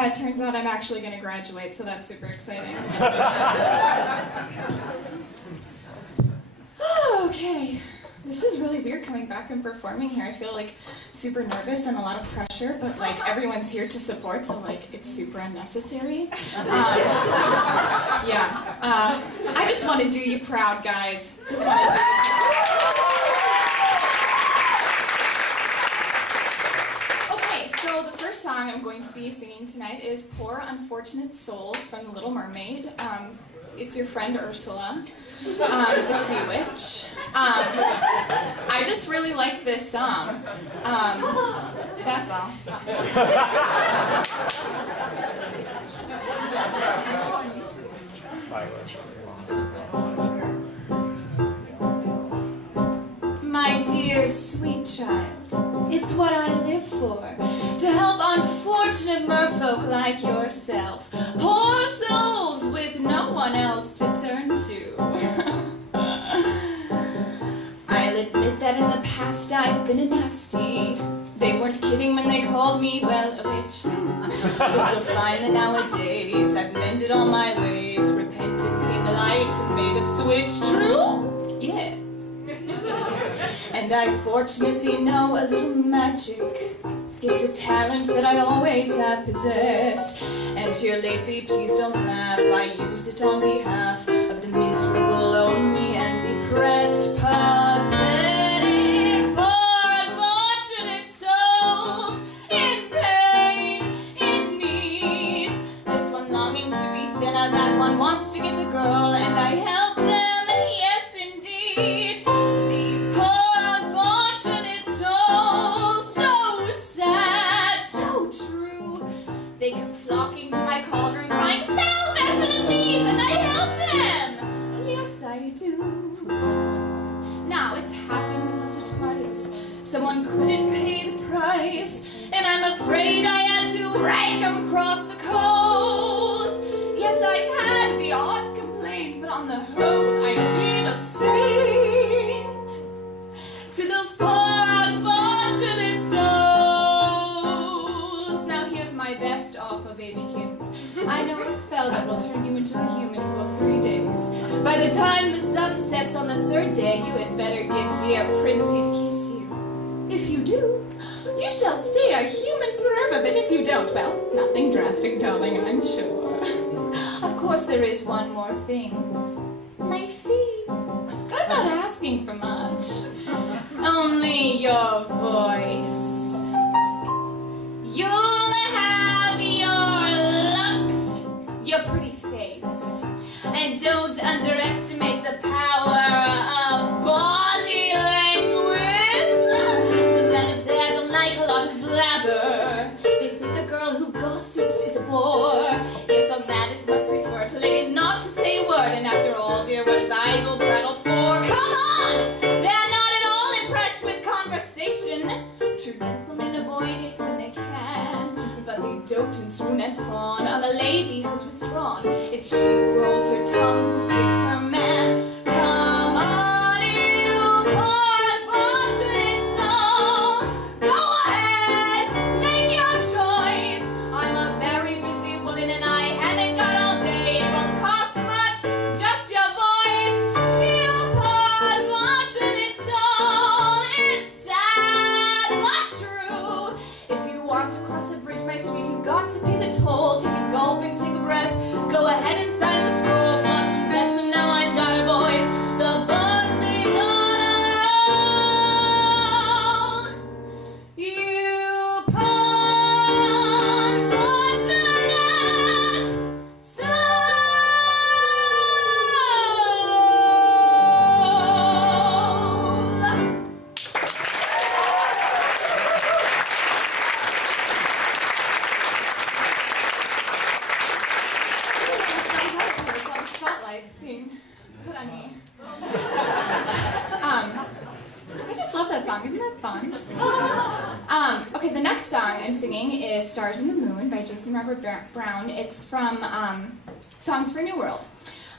Yeah, it turns out I'm actually going to graduate, so that's super exciting. Okay, this is really weird coming back and performing here. I feel like super nervous and a lot of pressure, but like everyone's here to support, so like it's super unnecessary. I just want to do you proud, guys. Just want to do you proud. Okay, so the first song I'm going to be singing tonight is Poor Unfortunate Souls from The Little Mermaid. It's your friend Ursula, the sea witch. I just really like this song. That's all. My dear sweet child, it's what I live for, to help unfortunate merfolk like yourself, poor souls with no one else to turn to. I'll admit that in the past I've been a nasty. They weren't kidding when they called me, well, a witch. But you'll find that nowadays I've mended all my ways, repented, seen the light, and made a switch. True? Yes. And I fortunately know a little magic. It's a talent that I always have possessed. And here lately, please don't laugh, I use it on behalf of the miserable, lonely, and depressed, pathetic, poor, unfortunate souls in pain, in need. This one longing to be thinner, that one wants to get the girl, and I help them, yes indeed. These poor, unfortunate souls, so sad, so true. They come flocking to my cauldron, crying, spells, Ursula, please, and I help them. Yes, I do. Now, it's happened once or twice. Someone couldn't pay the price, and I'm afraid I had to rake 'em across the coals. Yes, I've had the odd complaint, but on the whole, I've been a saint to those poor, unfortunate souls. Now, here's my best offer, babykins. I know a spell that will turn you into a human for 3 days. By the time the sun sets on the 3rd day, you had better get dear Princey to kiss you. If you do, you shall stay a human forever, but if you don't, well, nothing drastic, darling, I'm sure. Of course, there is one more thing. My fee. I'm not asking for much. Only your voice. You'll have your looks, your pretty face, and don't underestimate the power of body language. The men up there don't like a lot of blabber. They think a girl who gossips is a bore. Yes, on that it's much preferred for ladies not to say a word. And after all, dear, what is idle prattle for? Come on! They're not at all impressed with conversation. True gentlemen avoid it when they can, but they dote and swoon and fawn on a lady who's withdrawn. It's she who holds her tongue who gets her man. Come on, you poor unfortunate soul. Go ahead, make your choice. I'm a very busy woman and I haven't got all day. It won't cost much, just your voice. You poor unfortunate soul. It's sad but true. If you want to cross a bridge, my sweet, you've got to pay the toll. Take a gulp and take a breath. Go ahead and sign the scroll. Flots and jetsam, now I've got a voice. The bus is on a roll. You poor unfortunate soul. Spotlights being put on me. I just love that song. Isn't that fun? Okay, the next song I'm singing is Stars in the Moon by Jason Robert Brown. It's from Songs for New World.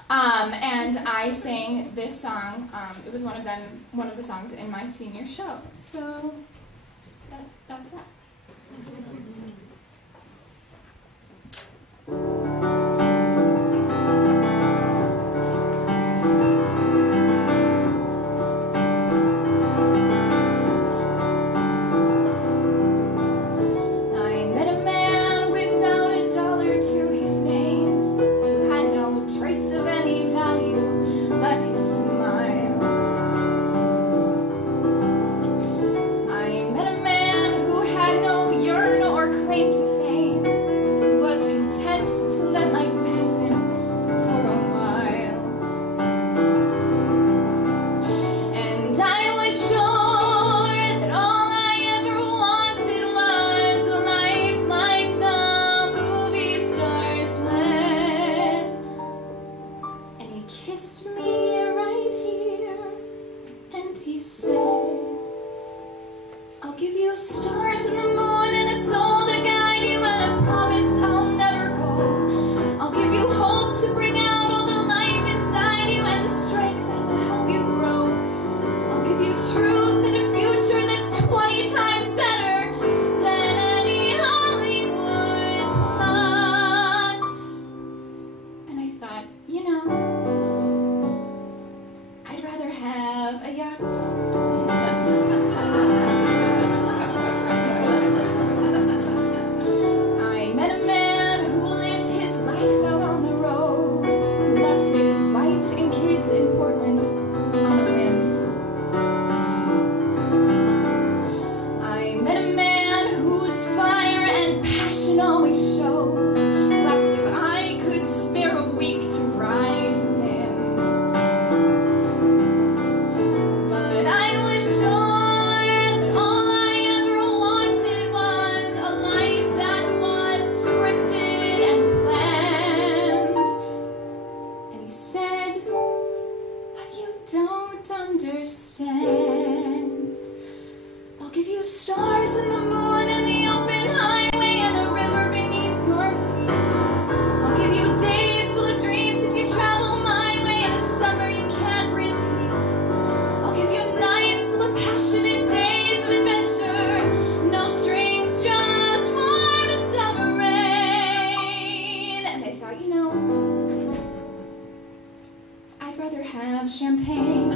And I sang this song. It was one of the songs in my senior show. So that's that. said, I'll give you stars and the moon and a soul to guide you, and a promise I'll never go. I'll give you hope to bring out all the life inside you and the strength that will help you grow. I'll give you truth and a future that's 20 times better than any Hollywood plot. And I thought, you know, I'd rather have a yacht. I met a man who lived his life out on the road, who left his wife and kids in Portland on a whim. I met a man whose fire and passion always showed, who asked if I could spare a week to ride with him. But I was sure that all I ever wanted was a life that was scripted and planned. And he said, but you don't understand. I'll give you stars and the moon and the open highway and a river beneath your feet. I'll give you days full of dreams if you travel my way and a summer you can't repeat. I'll give you nights full of passion and days of adventure. No strings, just warm as summer rain. And I thought, you know, I'd rather have champagne.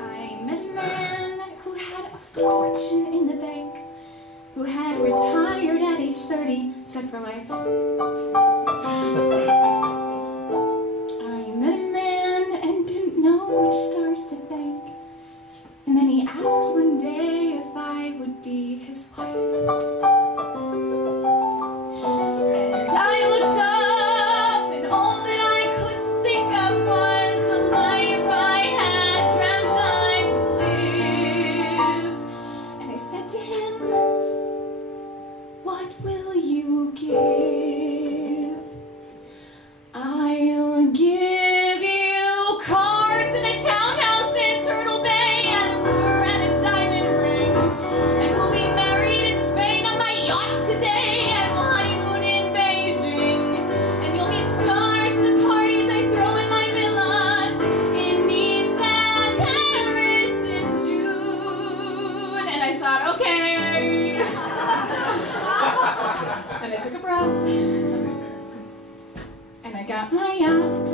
I met a man who had a fortune in the bank, who had retired at age 30, set for life. I met a man and didn't know which stars to thank, and then he asked one day if I would be his wife. And I looked up, and all that I could think of was the life I had dreamt I would live. And I said to him, what will you give? I'll give you cars and a townhouse in Turtle Bay and fur and a diamond ring. And we'll be married in Spain on my yacht today, and we'll honeymoon in Beijing. And you'll meet stars in the parties I throw in my villas in Nice and Paris in June. And I thought, okay. And I took a breath, and I got my yacht,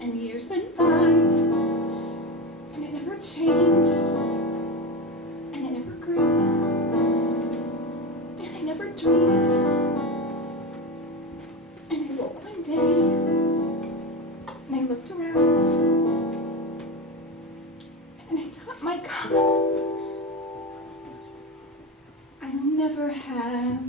and years went by, and it never changed, and it never grew, and I never dreamed. And I woke one day, and I looked around, and I thought, my God, I'll never have